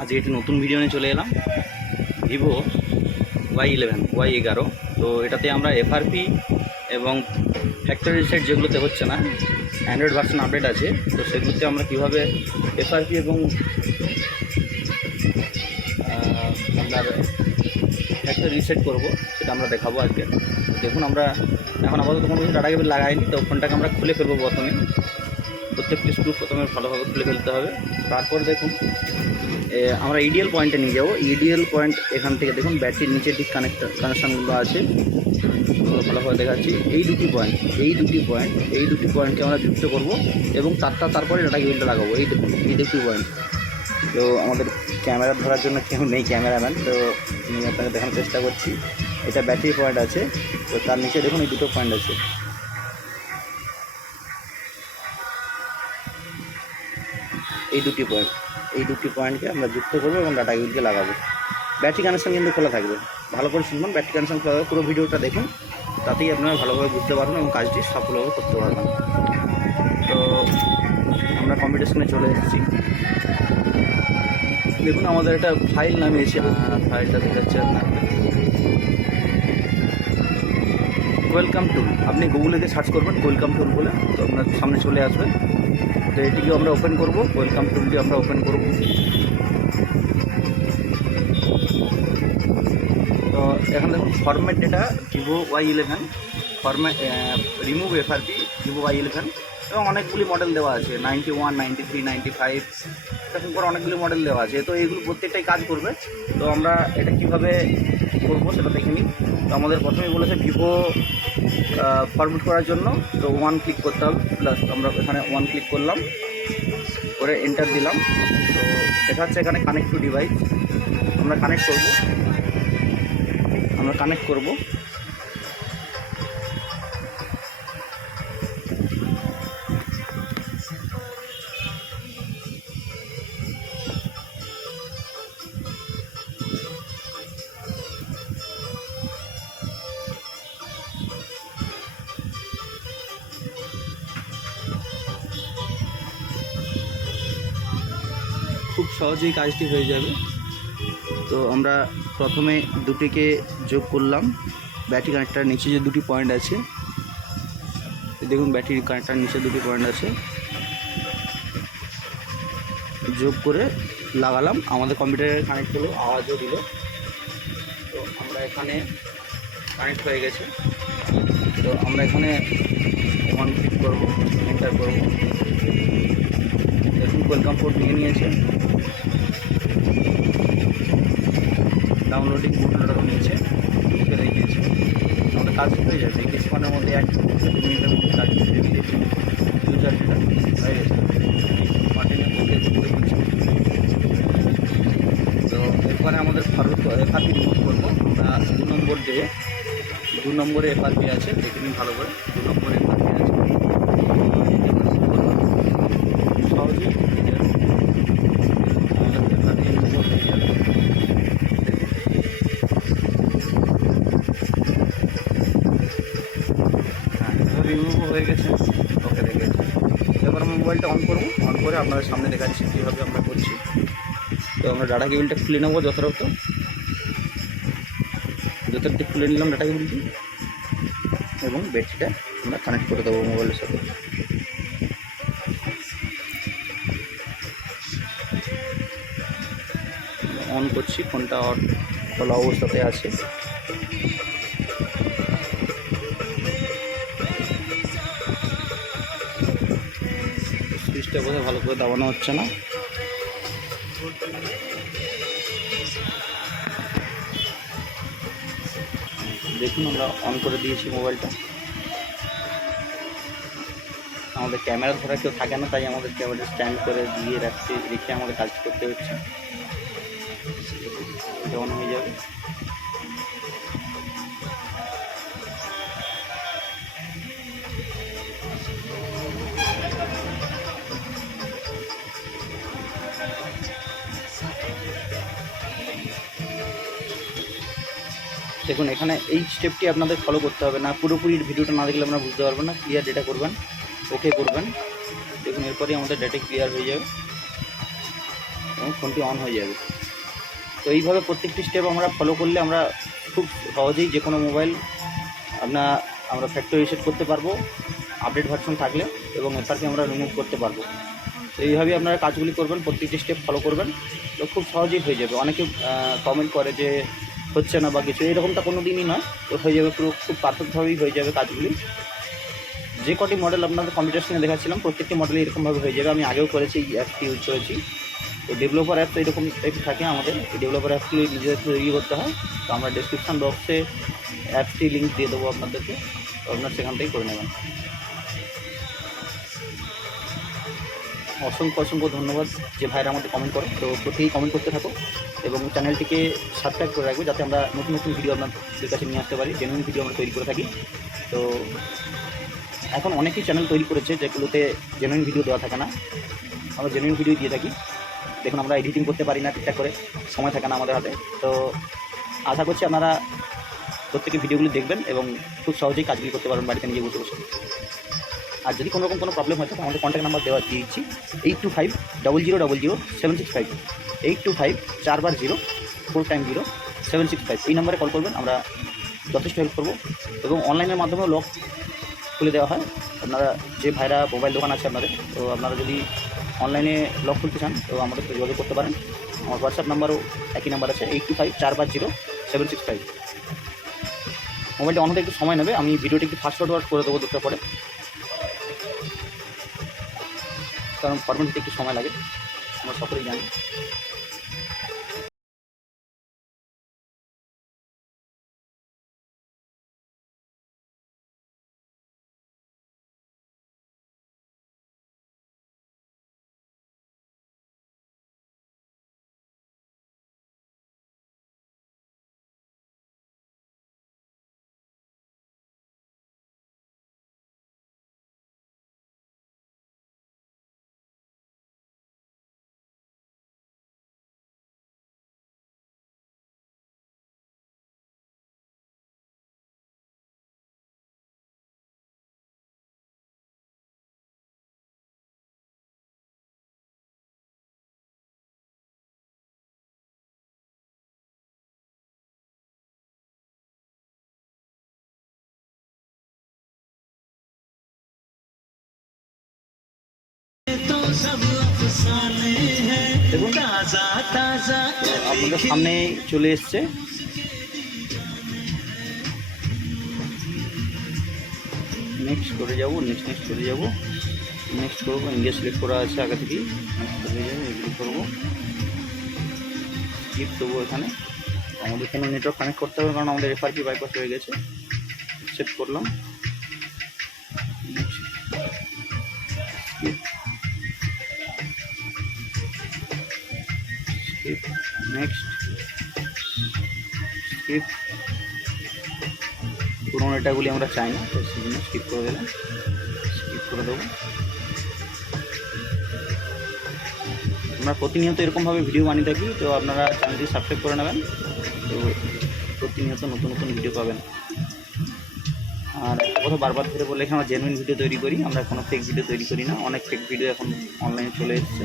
আজকে একটি নতুন ভিডিও নিয়ে চলে এলাম। ভিভো Y11 তো এটাতে আমরা এফআরপি এবং ফ্যাক্টরি রিসেট যেগুলোতে হচ্ছে না, অ্যান্ড্রয়েড ভার্সন আপডেট আছে, তো সেগুলোতে আমরা কীভাবে এফআরপি এবং আপনার ফ্যাক্টরি রিসেট করবো সেটা আমরা দেখাবো আজকে। দেখুন, আমরা এখন আপাতত কোনো কিছু ডাটা কেবল লাগাইনি, তো ফোনটাকে আমরা খুলে ফেলবো। প্রত্যেকটি স্ক্রু প্রথমে ভালোভাবে খুলে ফেলতে হবে। তারপর দেখুন, আমরা ইডিএল পয়েন্টে নিয়ে যাবো। ইডিএল পয়েন্ট এখান থেকে দেখুন, ব্যাটারির নিচে ঠিক কানেকশানগুলো আছে, ভালোভাবে দেখাচ্ছি। এই দুটি পয়েন্টকে আমরা যুক্ত করব এবং তারপরে ডাটা কেবলটা লাগাবো। এই দেখুন, এই দুটি পয়েন্ট। তো আমাদের ক্যামেরা ধরার জন্য কেউ নেই ক্যামেরাম্যান, তো আমি আপনাকে দেখানোর চেষ্টা করছি। এটা ব্যাটারি পয়েন্ট আছে, তো তার নিচে দেখুন এই দুটো পয়েন্ট আছে। এই দুটি পয়েন্টকে আমরা যুক্ত করবো এবং ডাটা কেবলকে লাগাবো। ব্যাটারি কানেকশান কিন্তু খোলা থাকবে। ভালো করে শুনবেন, ব্যাটারি কানেকশান খোলা থাকবে। পুরো ভিডিওটা দেখুন, তাতেই আপনারা ভালোভাবে বুঝতে পারবেন এবং কাজটি সফলভাবে করতে পারবেন। তো আমরা কম্পিটিশনে চলে এসেছি। দেখুন, আমাদের একটা ফাইল নামিয়েছি, ফাইলটা দেখাচ্ছে আপনার ওয়েলকাম টুল। আপনি গুগলে গিয়ে সার্চ করবেন ওয়েলকাম টুল বলে, তো আপনার সামনে চলে আসবে। তো এটিকে আমরা ওপেন করব, ওয়েলকাম টুলটি আমরা ওপেন করব। তো এখন দেখুন, format data Vivo Y11, format remove FRP Vivo Y11, এবং অনেকগুলি মডেল দেওয়া আছে, 91, 93, 95 এরকম করে অনেকগুলি মডেল দেওয়া আছে। তো এইগুলো প্রত্যেকটাই কাজ করবে। তো আমরা এটা কীভাবে করবো সেটা দেখে নিই। তো আমাদের প্রথমেই বলেছে ভিভো ফরম্যাট করার জন্য, তো 1 ক্লিক করতে হবে। প্লাস আমরা এখানে 1 ক্লিক করলাম, করে এন্টার দিলাম। তো দেখা যাচ্ছে এখানে কানেক্ট টু ডিভাইস। আমরা কানেক্ট করব। খুব সহজেই কাজটি হয়ে যাবে। তো আমরা প্রথমে দুটিকে যোগ করলাম। ব্যাটারি কানেক্টার নিচে যে দুটি পয়েন্ট আছে, দেখুন ব্যাটারি কানেক্টার নিচে দুটি পয়েন্ট আছে, যোগ করে লাগালাম। আমাদের কম্পিউটারে কানেক্ট হলো, আওয়াজও দিল। তো আমরা এখানে কানেক্ট হয়ে গেছে। তো আমরা এখানে 1 ক্লিক করবো, এন্টার করবো। দেখুন ওয়েলকাম কোড নিয়েছে, ডাউনলোডিং কোডটা নিয়েছে, লিখে রেখেছে। আমাদের কাজ হয়ে যাবে কিছুক্ষণের মধ্যে, 1 থেকে 2 মিনিটের মধ্যে কাজ দিয়ে দিয়েছে। ইউজার ডেটা হয়ে গেছে, কন্টিনিউ করতে বলছে। তো এরপরে আমাদের এফআরপি রিমুভ করবো। আমরা 2 নম্বরে এফআরপি আছে, দেখে নিন ভালো করে। 2 নম্বরে এফআরপি আছে, সহজেই রিমুভ হয়ে গেছে। ওকে, দেখেছি। এবার আমরা মোবাইলটা অন করবো, অন করে আপনাদের সামনে দেখাচ্ছি কীভাবে আমরা করছি। তো আমরা ডাটা কেবলটা খুলে নেবো যথাযথ খুলে নিলাম ডাটা কেবলটি, এবং ব্যাটারিটা আমরা কানেক্ট করে দেবো মোবাইলের সাথে। অন করছি, ফোনটা খোলা অবস্থাতে আছে। সুইচটা বোধহয় ভালো করে দাবানো হচ্ছে না। দেখুন, আমরা অন করে দিয়েছি মোবাইলটা। আমাদের ক্যামেরা ধরা কেউ থাকে না, তাই আমাদের ক্যামেরা স্ট্যান্ড করে দিয়ে রেখে আমাদের কাজ করতে হচ্ছে। এটা অন হয়ে যাবে। দেখুন, এখানে এই স্টেপটি আপনাদের ফলো করতে হবে না, পুরোপুরি ভিডিওটা না দেখলে আপনারা বুঝতে পারবেন না। ক্লিয়ার ডেটা করবেন, ওকে করবেন। দেখুন এরপরেই আমাদের ডেটা ক্লিয়ার হয়ে যাবে এবং ফোনটি অন হয়ে যাবে। তো এইভাবে প্রত্যেকটি স্টেপ আমরা ফলো করলে আমরা খুব সহজেই যে কোনো মোবাইল আমরা ফ্যাক্টরি রিসেট করতে পারবো আপডেট ভার্সন থাকলে, এবং এফআরপি আমরা রিমুভ করতে পারবো। তো এইভাবেই আপনারা কাজগুলি করবেন, প্রত্যেকটি স্টেপ ফলো করবেন, তো খুব সহজেই হয়ে যাবে। অনেকে কমেন্ট করে যে হচ্ছে না বা কিছু, এরকমটা কোনো দিনই নয়, তো হয়ে যাবে, পুরো খুব পারফেক্টভাবেই হয়ে যাবে কাজগুলি। যে কটি মডেল আপনাদের কম্পিউটার স্ক্রিনে দেখাচ্ছিলাম প্রত্যেকটি মডেলে এরকমভাবে হয়ে যাবে। আমি আগেও করেছি, এই অ্যাপটি ইউজ করেছি। তো ডেভেলপার অ্যাপ তো এরকম টাইপ থাকে আমাদের, এই ডেভেলপার অ্যাপগুলি নিজেদের তৈরি করতে হয়। তো আমরা ডেসক্রিপশান বক্সে অ্যাপটি লিঙ্ক দিয়ে দেবো আপনাদেরকে, তো আপনারা সেখান থেকেই করে নেবেন। অসংখ্য অসংখ্য ধন্যবাদ যে ভাইরা আমাদের কমেন্ট করো। তো প্রত্যেকেই কমেন্ট করতে থাকো এবং চ্যানেলটিকে সাবস্ক্রাইব করে রাখবে, যাতে আমরা নতুন নতুন ভিডিও আপনাদের কাছে নিয়ে আসতে পারি, জেনুইন ভিডিও আমরা তৈরি করে থাকি। তো এখন অনেকেই চ্যানেল তৈরি করেছে যেগুলোতে জেনুইন ভিডিও দেওয়া থাকে না, আমরা জেনুইন ভিডিও দিয়ে থাকি। দেখুন, আমরা এডিটিং করতে পারি না ঠিকঠাক করে, সময় থাকে না আমাদের হাতে। তো আশা করছি আপনারা প্রত্যেকে ভিডিওগুলি দেখবেন এবং খুব সহজেই কাজগুলি করতে পারবেন বাড়িতে নিজে বসে বসে। আর যদি কোনো রকম কোনো প্রবলেম হয়, তাহলে আমাদের কন্ট্যাক্ট নাম্বার দেওয়া দিচ্ছি 8250000765, 8254 এই নাম্বারে কল করবেন। আমরা যথেষ্ট হেল্প করবো এবং অনলাইনের মাধ্যমেও লক খুলে দেওয়া হয়। আপনারা যে ভাইরা মোবাইল দোকান আছে আপনাদের, তো আপনারা যদি অনলাইনে লক খুলতে চান তো আমাদের সাথে যোগাযোগ করতে পারেন। আমার হোয়াটসঅ্যাপ নাম্বারও একই নাম্বার আছে, 82540765। মোবাইলটা অন হতে একটু সময় নেবে, আমি ভিডিওটি একটু ফাস্ট ফরওয়ার্ড করে দেবো দুটো পরে, কারণ ফরম্যাট দিতে একটু সময় লাগে, আমরা সকলেই জানি। দেখুন আপনাদের সামনে চলে এসছে। নেক্সট করে যাব, নেক্সট করে যাব, নেক্সট করবো। ইন্ডিয়া সিলেক্ট করা আছে আগে থেকেই, নেক্সট করে যাবো, এগুলি করবো, স্কিপ দেবো। এখানে আমাদের এখানে নেটওয়ার্ক কানেক্ট করতে হবে, কারণ আমাদের এফআরপি বাইপাস হয়ে গেছে। সেট করলাম, স্কিপ, নেক্সট, স্কিপ। পুরোনো ডেটাগুলি আমরা চাই না, তো সেই জন্য স্কিপ করে দিলাম, স্কিপ করে দেবো। আমরা প্রতিনিয়ত এরকমভাবে ভিডিও বানিয়ে থাকি, তো আপনারা চ্যানেলটি সাবস্ক্রাইব করে নেবেন, তো প্রতিনিয়ত নতুন নতুন ভিডিও পাবেন। আর কথা বারবার ধরে বলে, এখানে আমরা জেনুইন ভিডিও তৈরি করি, আমরা কোনো ফেক ভিডিও তৈরি করি না। অনেক ফেক ভিডিও এখন অনলাইনে চলে এসেছে।